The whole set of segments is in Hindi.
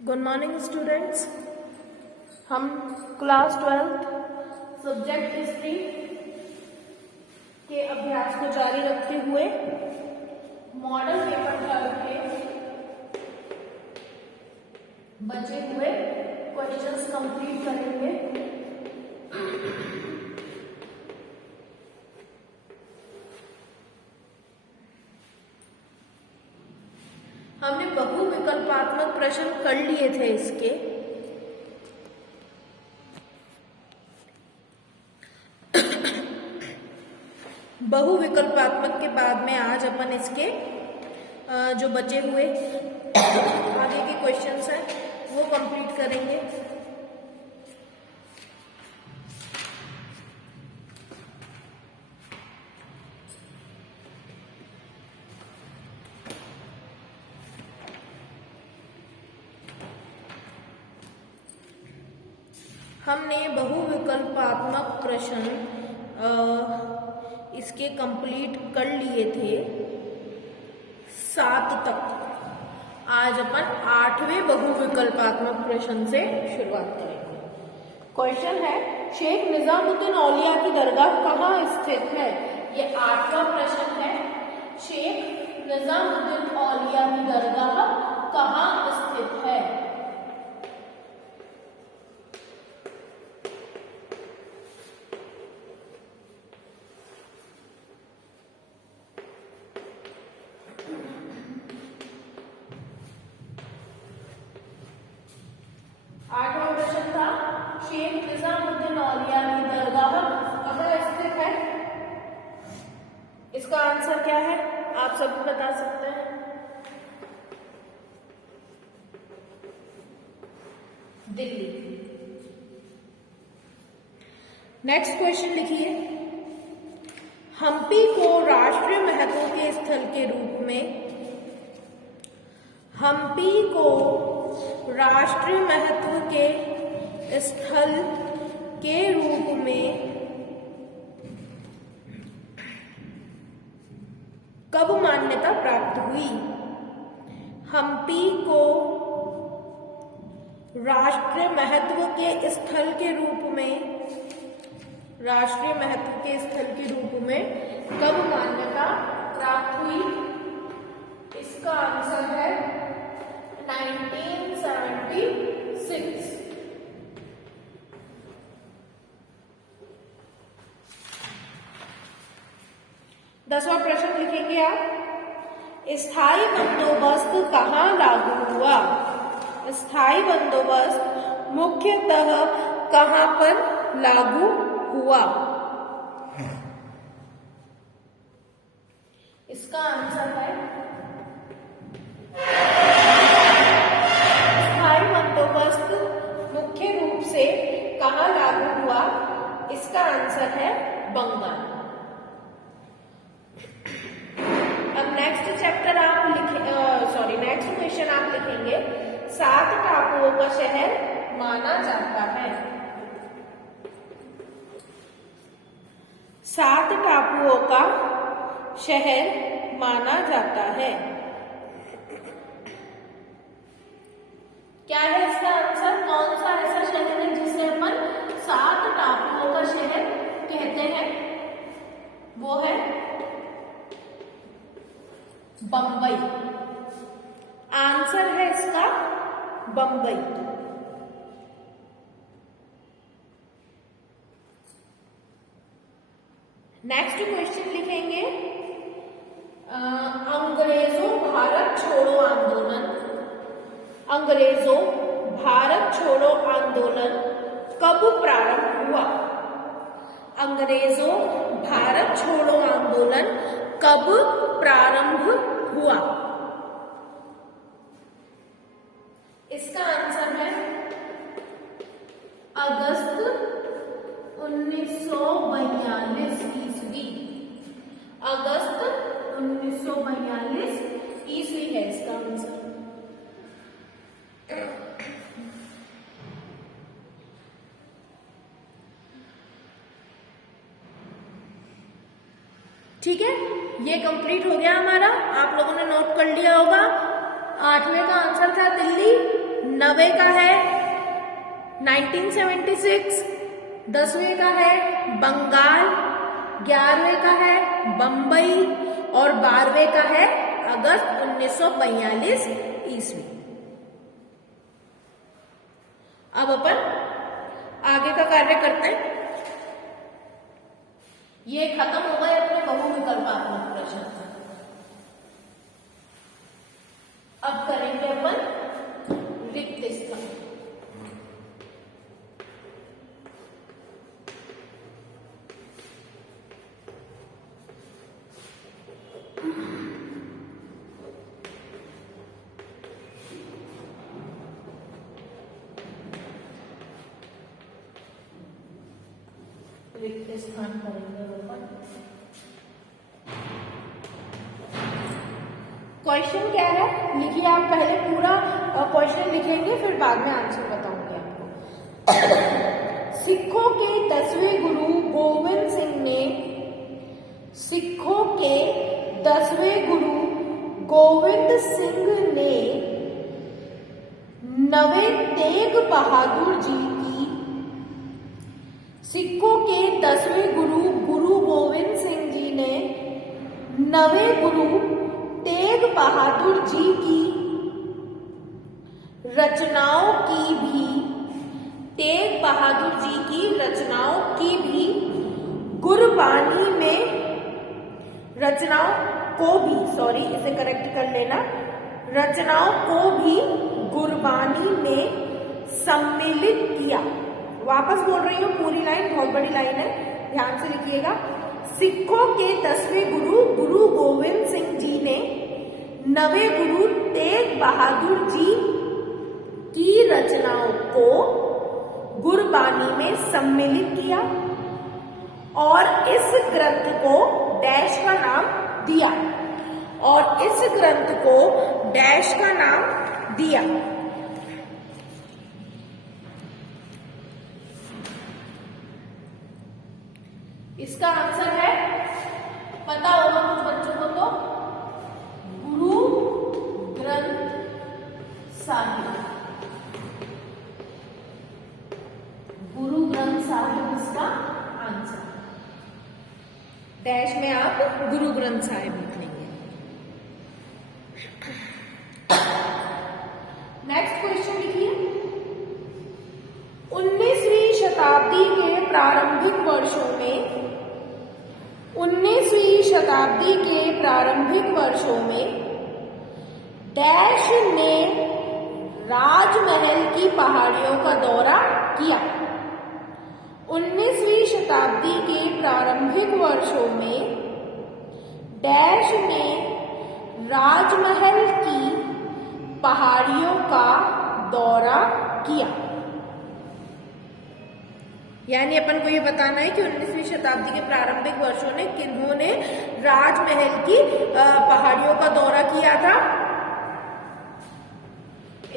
Good morning students. हम क्लास 12 सब्जेक्ट हिस्ट्री के अभ्यास को जारी रखते हुए मॉडल पेपर 12 के बचे हुए क्वेश्चंस कंप्लीट करेंगे। हमने बहुविकल्पात्मक प्रश्न कर लिए थे इसके। बहुविकल्पात्मक के बाद में आज अपन इसके जो बचे हुए आगे के क्वेश्चंस हैं वो कंप्लीट करेंगे। हमने बहुविकल्पात्मक प्रश्न इसके कंप्लीट कर लिए थे 7 तक। आज अपन 8वें बहुविकल्पात्मक प्रश्न से शुरुआत करेंगे। क्वेश्चन है, शेख निजामुद्दीन औलिया की दरगाह कहाँ स्थित है? ये 8वां प्रश्न है। शेख निजामुद्दीन औलिया की दरगाह कहाँ स्थित है? आठवां प्रश्न था, शेख निजामुद्दीन औलिया की दरगाह कहाँ स्थित है? इसका आंसर क्या है आप सब बता सकते हैं। दिल्ली। नेक्स्ट क्वेश्चन लिखिए, हम्पी को राष्ट्रीय महत्व के स्थल के रूप में हम्पी को राष्ट्रीय महत्व के स्थल के रूप में कब मान्यता प्राप्त हुई? हम्पी को राष्ट्रीय महत्व के स्थल के रूप में कब मान्यता प्राप्त हुई? इसका आंसर है 1976। दसवां प्रश्न लिखेंगे आप, स्थायी बंदोबस्त कहाँ लागू हुआ? स्थायी बंदोबस्त मुख्यतः कहाँ पर लागू हुआ? इसका आंसर है स्थायी बंदोबस्त मुख्य रूप से कहाँ लागू हुआ? इसका आंसर है बंगाल। अब नेक्स्ट क्वेश्चन आप लिखेंगे, 7 टापुओं का शहर माना जाता है। 7 टापुओं का शहर माना जाता है। क्या है इसका आंसर? कौन सा ऐसा शहर है जिसे अपन 7 टापुओं का शहर कहते हैं? वो है बंबई। आंसर है इसका बंबई। नेक्स्ट क्वेश्चन लिखेंगे, अंग्रेजों भारत छोड़ो आंदोलन कब प्रारंभ हुआ? अंग्रेजों भारत छोड़ो आंदोलन कब प्रारंभ हुआ? इसका आंसर है अगस्त 1942 ईस्वी। अगस्त 1942 ईस्वी है इसका आंसर। ठीक है, ये कंप्लीट हो गया हमारा। आप लोगों ने नोट कर लिया होगा। 8वें का आंसर था दिल्ली, 9वें का है 1976, 10वें का है बंगाल, 11वें का है बंबई और 12वें का है अगस्त 1942 ईस्वी। अब अपन आगे का कार्य करते हैं। ये खत्म हो गए अपने बहुविकल्पात्मक प्रश्न। अब करेंगे अपन रिक्त स्थान। रिक्त स्थान करेंगे अपन। क्वेश्चन क्या है लिखिए आप, पहले पूरा क्वेश्चन लिखेंगे फिर बाद में आंसर बताऊंगी आपको। सिखों के 10वें गुरु गोविंद सिंह ने, सिखों के 10वें गुरु गोविंद सिंह ने 9वें तेग बहादुर जी की, सिखों के 10वें गुरु गुरु गोविंद सिंह जी ने 9वें गुरु तेग बहादुर जी की रचनाओं की भी, तेग बहादुर जी की रचनाओं की भी गुरबानी में, रचनाओं को भी, सॉरी इसे करेक्ट कर लेना, रचनाओं को भी गुरबानी में सम्मिलित किया। वापस बोल रही हूँ पूरी लाइन, बहुत बड़ी लाइन है, ध्यान से लिखिएगा। सिखों के 10वें गुरु गुरु गोविंद सिंह जी ने 9वें गुरु तेग बहादुर जी की रचनाओं को गुरबानी में सम्मिलित किया और इस ग्रंथ को डैश का नाम दिया, और इस ग्रंथ को डैश का नाम दिया। इसका आंसर है, पता होगा कुछ बच्चों को तो, गुरु ग्रंथ साहिब। गुरु ग्रंथ साहिब इसका आंसर। डैश में आप गुरु ग्रंथ साहिब लिख लेंगे। नेक्स्ट क्वेश्चन लिखिए। 19वीं शताब्दी के प्रारंभिक वर्षों में, 19वीं शताब्दी के प्रारंभिक वर्षों में डैश ने राजमहल की पहाड़ियों का दौरा किया। 19वीं शताब्दी के प्रारंभिक वर्षों में डैश ने राजमहल की पहाड़ियों का दौरा किया। यानी अपन को ये बताना है कि 19वीं शताब्दी के प्रारंभिक वर्षों ने किन्होंने राजमहल की पहाड़ियों का दौरा किया था।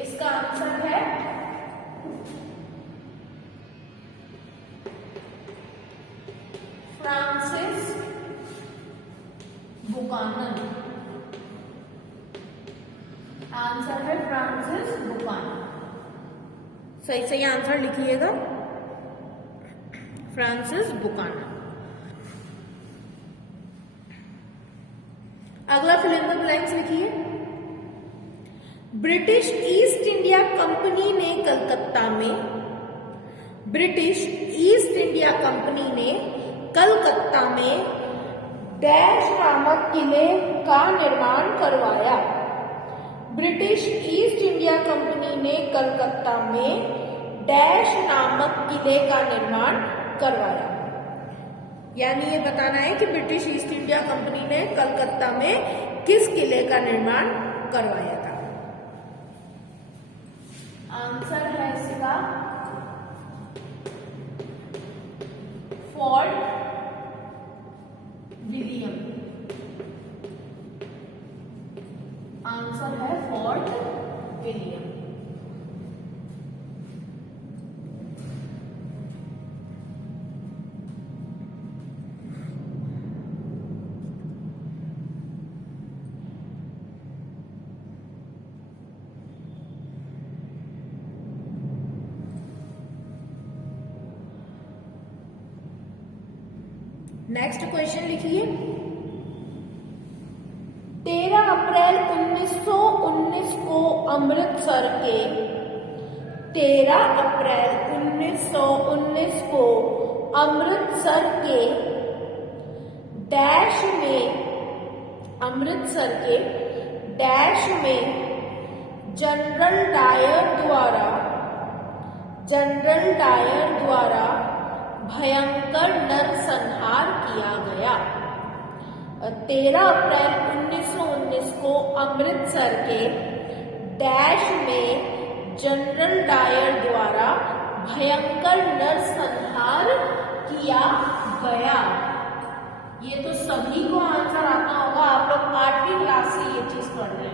इसका आंसर है फ्रांसिस बुकानन। आंसर है फ्रांसिस बुकानन। सही सही आंसर लिखिएगा, फ्रांसिस बुकानन। अगला फिल इन द ब्लैंक्स लिखिए। ब्रिटिश ईस्ट इंडिया कंपनी ने कलकत्ता में, ब्रिटिश ईस्ट इंडिया कंपनी ने कलकत्ता में डैश नामक किले का निर्माण करवाया। ब्रिटिश ईस्ट इंडिया कंपनी ने कलकत्ता में डैश नामक किले का निर्माण करवाया। यानी ये बताना है कि ब्रिटिश ईस्ट इंडिया कंपनी ने कलकत्ता में किस किले का निर्माण करवाया था। आंसर है इसका फोर्ट विलियम। आंसर है फोर्ट विलियम। नेक्स्ट क्वेश्चन लिखिए। 13 अप्रैल 1919 को अमृतसर के 13 अप्रैल 1919 को अमृतसर के डैश में जनरल डायर द्वारा भयंकर नरसंहार किया गया। 13 अप्रैल 1919 को अमृतसर के डैश में जनरल डायर द्वारा भयंकर नरसंहार किया गया। ये तो सभी को आंसर आता होगा, आप लोग 8वीं क्लास से ये चीज पढ़ रहे हैं।